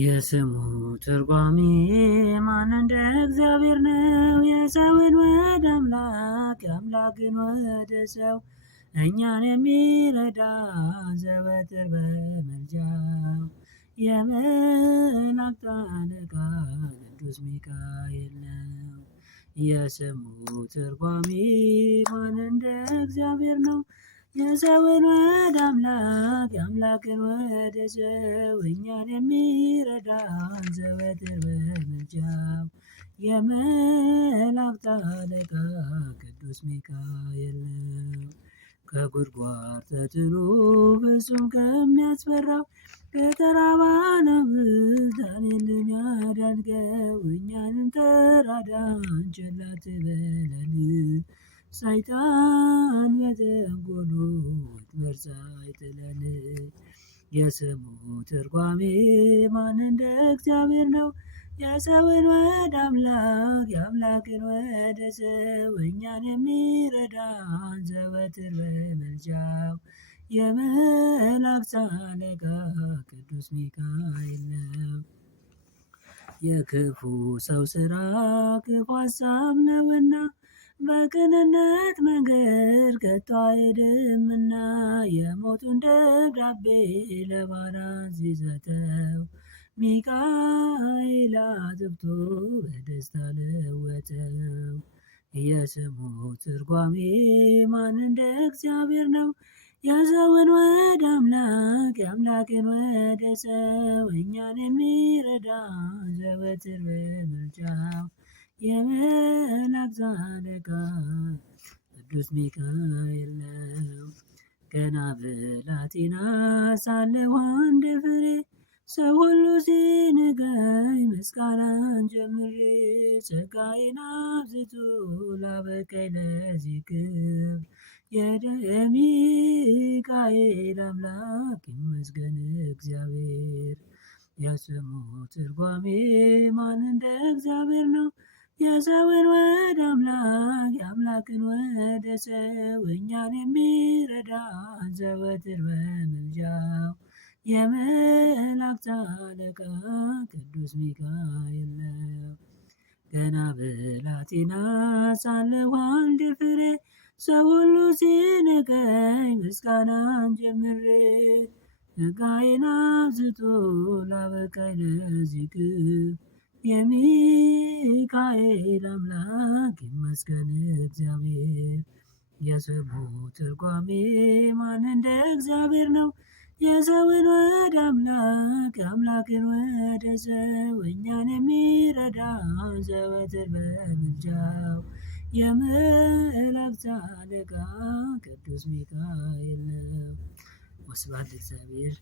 የስሙ ትርጓሜ ማን እንደ እግዚአብሔር ነው? የሰውን ወደ አምላክ የአምላክን ወደ ሰው እኛን የሚረዳ ዘወትር በምልጃው የመላእክት አለቃ ቅዱስ ሚካኤል ነው። የስሙ ትርጓሜ ማን እንደ እግዚአብሔር ነው? የሰውን ወደ አምላክ የአምላክን ወደ ሰው እኛን የሚረዳን ዘወትር በምልጃው የመላእክት አለቃ ቅዱስ ሚካኤል ነው። ከጉድጓድ ተጥሎ ፍጹም ከሚያስፈራው ከተራባ ነብር ዳንኤልን ያዳንከው እኛንም ተራዳን ቸል አትበለን። ሰይጣን በተንኮሉ ወጥመድ ሳይጥለን። የስሙ ትርጓሜ ማን እንደ እግዚአብሔር ነው? የሰውን ወደ አምላክ የአምላክን ወደ ሰው እኛን የሚረዳን ዘወትር በምልጃው የመላእክት አለቃ ቅዱስ ሚካኤል ነው። የክፉ ሰው ስራ ክፉ ሀሳብ ነውና በቅንነት መንገድ ከቶ አይሄድምና የሞቱን ደብዳቤ ለባሪያው ሲሰጠው ሚካኤል አጥብቶ በደስታ ለወጠው። የስሙ ትርጓሜ ማን እንደ እግዚአብሔር ነው? የሰውን ወደ አምላክ የአምላክን ወደ ሰው እኛን የሚረዳን ዘወትር በምልጃው የመላእክት አለቃ ቅዱስ ሚካኤል ነው። ገና ብላቴና ሳለሁ አንድ ፍሬ ሰው ሁሉ ሲንቀኝ ምስጋናን ጀምሬ ጸጋዬን አብዝቶ ላበቃኝ ለዚህ ክብር የሚካኤል አምላክ ይመስገን እግዚአብሔር። የስሙ ትርጓሜ ማን እንደ እግዚአብሔር ነው? የሰውን ወደ አምላክ የአምላክን ወደ ሰው እኛን የሚረዳን ዘወትር በምልጃው የመላእክት አለቃ ቅዱስ ሚካኤል ነው። ገና ብላቴና ሳለሁ አንድ ፍሬ ሰው ሁሉ ሲንቀኝ ምስጋናን ጀምሬ ጸጋዬን አብዝቶ ላበቃኝ ለዚህ ክብር የሚካኤል አምላክ ይመስገን እግዚአብሔር። የስሙ ትርጓሜ ማን እንደ እግዚአብሔር ነው? የሰውን ወደ አምላክ የአምላክን ወደ ሰው እኛን የሚረዳን ዘወትር በምልጃው የመላእክት አለቃ ቅዱስ ሚካኤል ነው። ወስብሐት ለእግዚአብሔር።